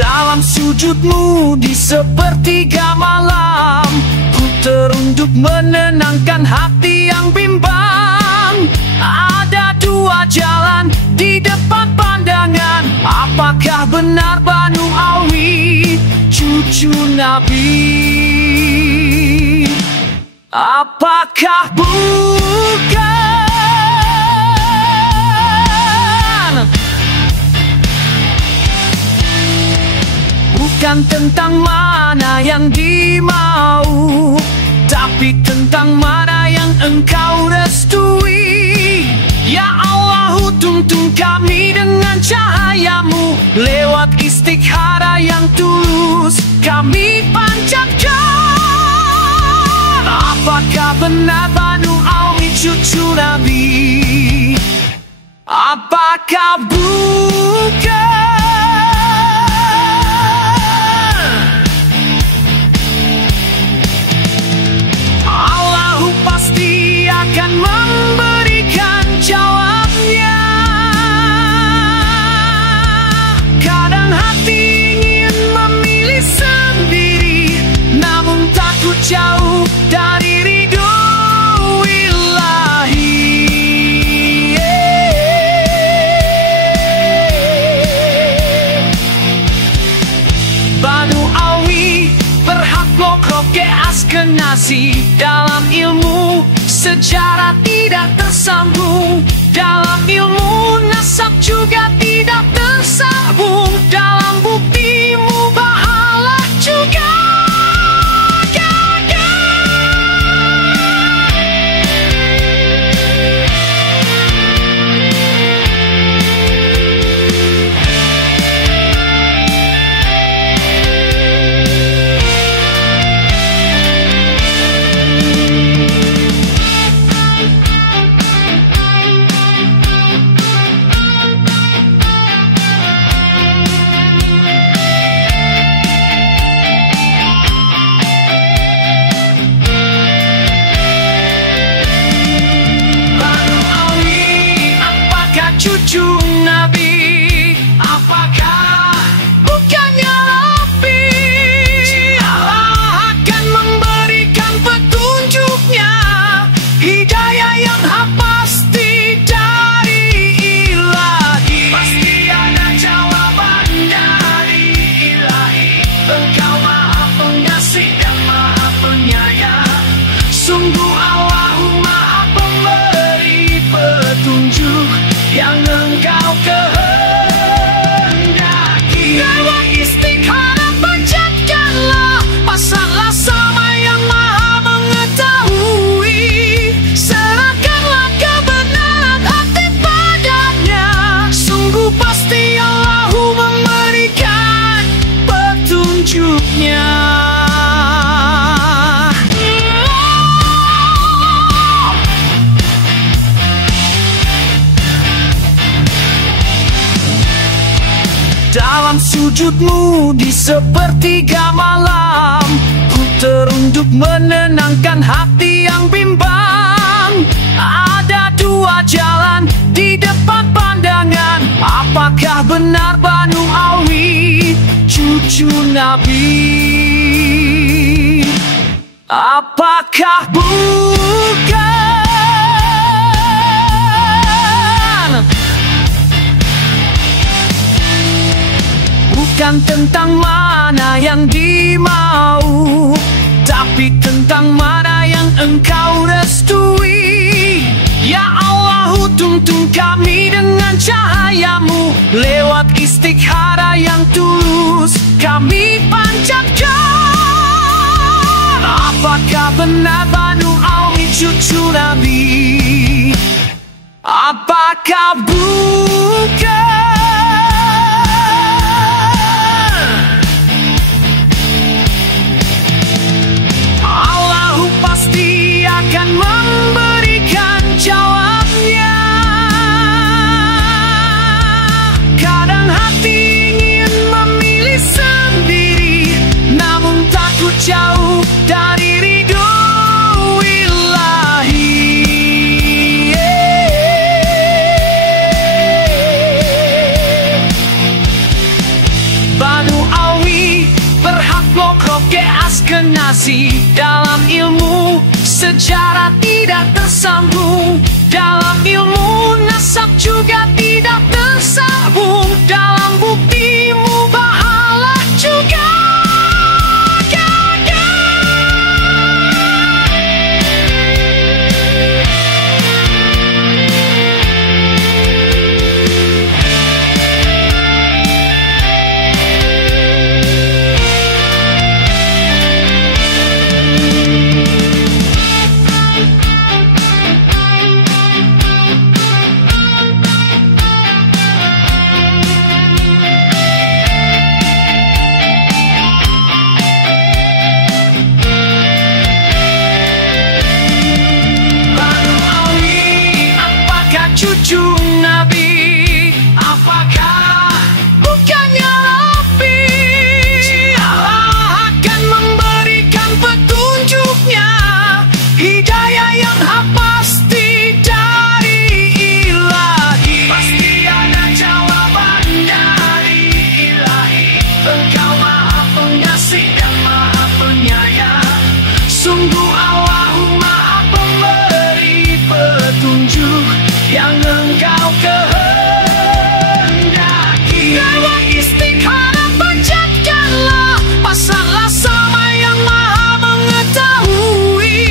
Dalam sujudmu di sepertiga malam, ku terunduk menenangkan hati yang bimbang. Ada dua jalan di depan pandangan. Apakah benar Banu Awi cucu Nabi? Apakah bukan? Bukan tentang mana yang dimau, tapi tentang mana yang engkau restui. Ya Allah, tuntun kami dengan cahayamu. Lewat istighara yang tulus kami panjatkan. Apakah benar Banu Awi cucu Nabi? Apakah bukan? Pasti akan memberikan jawabnya. Kadang hati ingin memilih sendiri, namun takut jauh dari ridho ilahi. Banu Awi berhak pokok ke Askenazi. Dalam ilmu sejarah tidak tersambung, dalam ilmu nasab juga tidak tersambung, dalam bukti mubahalah juga gagal. Cucu Nabi, apakah bukannya Nabi? Allah akan memberikan petunjuknya, hidayah yang hak pasti dari ilahi. Pasti ada jawaban dari ilahi. Engkau maha pengasih dan maha penyayang. Sungguh Allah maha pemberi petunjuk yang engkau kehendaki. Lewat istighara panjatkanlah, pasanglah sama yang maha mengetahui. Serahkanlah kebenaran hati padanya. Sungguh pasti Allah memberikan petunjuknya. Dalam sujudmu di sepertiga malam, ku terunduk menenangkan hati yang bimbang. Ada dua jalan di depan pandangan. Apakah benar Banu Awi cucu Nabi? Apakah bukan? Bukan tentang mana yang dimau, tapi tentang mana yang engkau restui. Ya Allah, tuntun kami dengan cahayamu. Lewat istighara yang tulus kami panjatkan. Apakah benar Banu Awi cucu Nabi? Apakah bukan? Pasti akan memberikan jawabnya. Kadang hati ingin memilih sendiri, namun takut jauh dari ridho ilahi. tidak tersambung. Dalam ilmu nasab juga tidak tersambung. Dalam buktimu pahala juga gagal. Cucu Nabi, apakah bukannya Nabi? Allah akan memberikan petunjuknya, hidayah yang pasti dari Ilahi. Pasti ada jawaban dari Ilahi. Engkau Maha Pengasih dan Maha Penyayang. Sungguh Allahu Maha Pemberi petunjuk yang engkau kehendaki. Dewa istighara panjatkanlah, pasanglah sama yang maha mengetahui.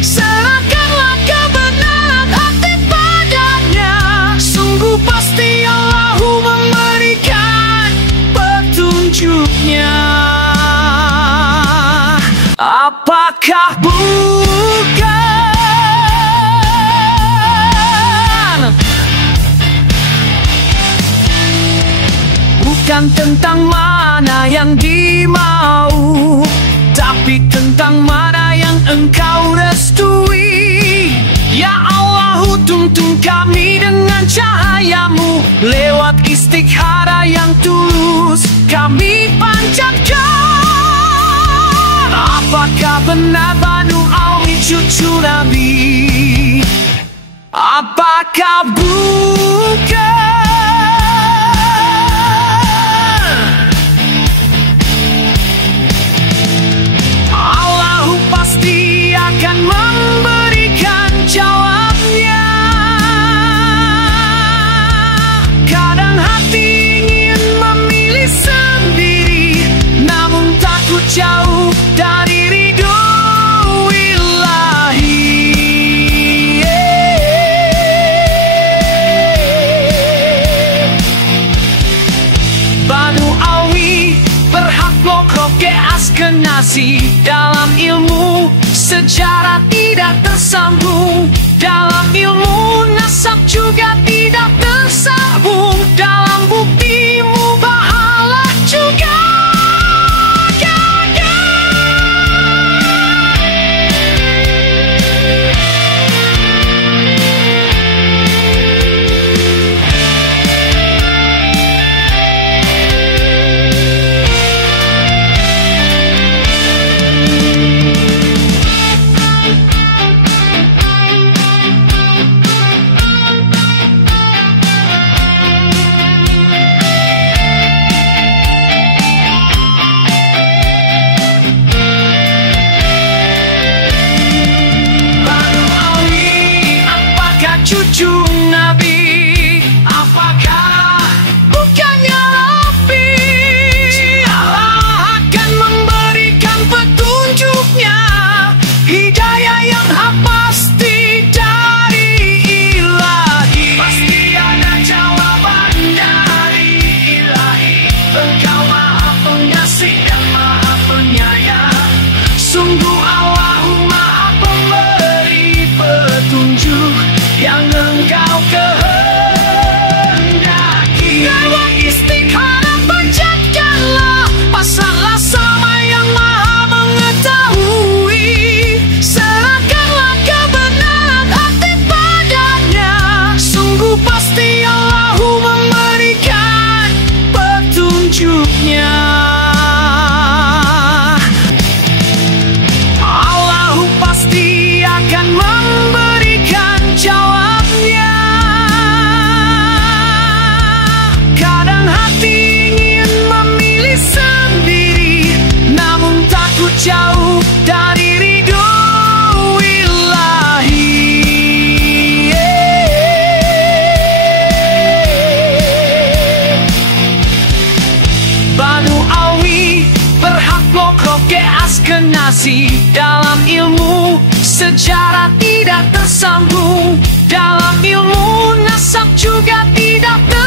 Serahkanlah kebenaran hati padanya, sungguh pasti Allahu memberikan petunjuknya. Apakah bukan tentang mana yang dimau, tapi tentang mana yang engkau restui. Ya Allah, tuntun kami dengan cahayamu, lewat istighara yang tulus kami panjatkan. Apakah benar Banu Awi cucu Nabi? Apakah bukan pasti akan memberikan jawabnya? Kadang hati ingin memilih sendiri, namun takut jauh dari ridho Ilahi. Banu Awi berhak pokok ke Askenazi. Dalam ilmu sejarah tidak tersambung. Dalam ilmu nasab juga tidak tersambung. Dalam buktimu pahala juga gagal. nasi. Dalam ilmu sejarah tidak tersambung, dalam ilmu nasab juga tidak tersambung.